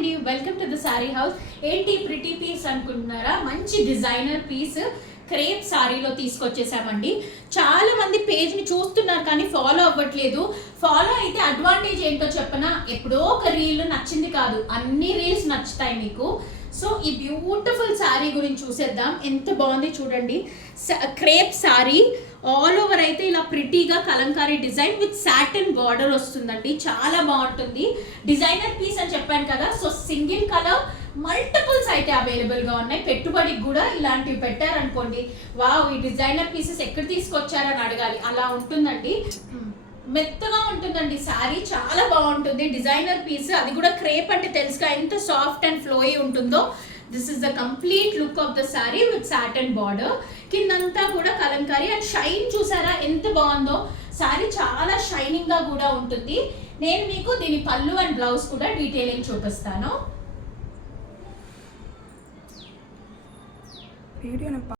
అండి, welcome to the sorry house. ఏంటి pretty piece అనుకుంటున్నారా? మంచి డిజైనర్ పీస్ క్రేప్ సారీలో తీసుకొచ్చేసామండి. చాలా మంది పేజ్ని చూస్తున్నారు కానీ ఫాలో అవ్వట్లేదు. ఫాలో అయితే అడ్వాంటేజ్ ఏంటో చెప్పనా? ఎప్పుడో ఒక రీల్ నచ్చింది కాదు, అన్ని రీల్స్ నచ్చుతాయి మీకు. సో ఈ బ్యూటిఫుల్ శారీ గురించి చూసేద్దాం. ఎంత బాగుంది చూడండి. క్రేప్ శారీ ఆల్ ఓవర్ అయితే ఇలా ప్రిటీగా Kalamkari design with satin border వస్తుందండి. చాలా బాగుంటుంది. డిజైనర్ పీస్ అని చెప్పాను కదా, సో సింగిల్ కలర్ మల్టిపుల్స్ అయితే అవైలబుల్గా ఉన్నాయి. పెట్టుబడికి కూడా ఇలాంటివి పెట్టారనుకోండి, వావ్ ఈ డిజైనర్ పీసెస్ ఎక్కడ తీసుకొచ్చారని అడగాలి, అలా ఉంటుందండి. మెత్తగా ఉంటుందండి శారీ, చాలా బాగుంటుంది. డిజైనర్ పీస్, అది కూడా క్రేప్ అంటే తెలుసుగా ఎంత సాఫ్ట్ అండ్ ఫ్లోయీ ఉంటుందో. This is the complete look of the sari with satin border. కిందంతా కూడా కలంకారీ అండ్ షైన్ చూసారా ఎంత బాగుందో. శారీ చాలా షైనింగ్ గా కూడా ఉంటుంది. నేను మీకు దీని పళ్ళు అండ్ బ్లౌజ్ కూడా డీటెయిలింగ్ చూపిస్తాను.